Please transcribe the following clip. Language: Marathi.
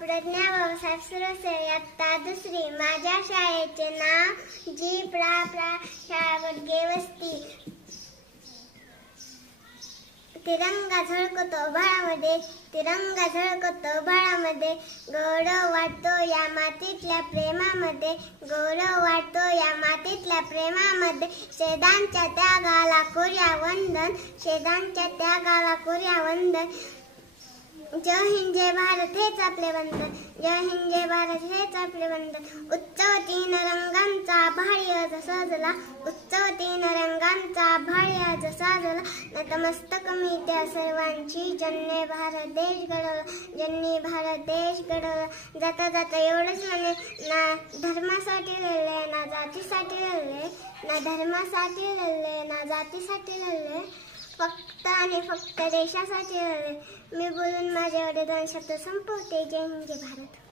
प्रज्ञा भाऊसाहेब सुरसे इयत्ता दुसरी. माझ्या शाळेचे नाव जी प्रा शाळा वडगे वस्ती. तिरंगा झळकतो आभाळामध्ये, तिरंगा झळकतो आभाळामध्ये, गौरव वाटतो या मातीतल्या प्रेमामध्ये, गौरव वाटतो या मातीतल्या प्रेमामध्ये. शहीदांच्या त्यागाला करूया वंदन, शहीदांच्या त्यागाला करूया वंदन. जय हिंद जय भारत हेच आपले वंदन, जय हिंद जय भारत हेच आपले वंदन. उत्सव तीन रंगांचा आभाळी आज साजला, उत्सव तीन रंगांचा आभाळी आज साजला. नतमस्तक मी त्या सर्वांची ज्यांनी भारत देश घडवला, ज्यांनी भारत देश घडवला. जाता जाता एवढंच म्हणे, ना धर्मासाठी लढले ना जातीसाठी लढले, ना धर्मासाठी लढले ना जातीसाठी लढले, फक्त आणि फक्त देशासाठी लढले. मी बोलून माझे एवढे 2 शब्द संपवते. जय हिंद जय भारत.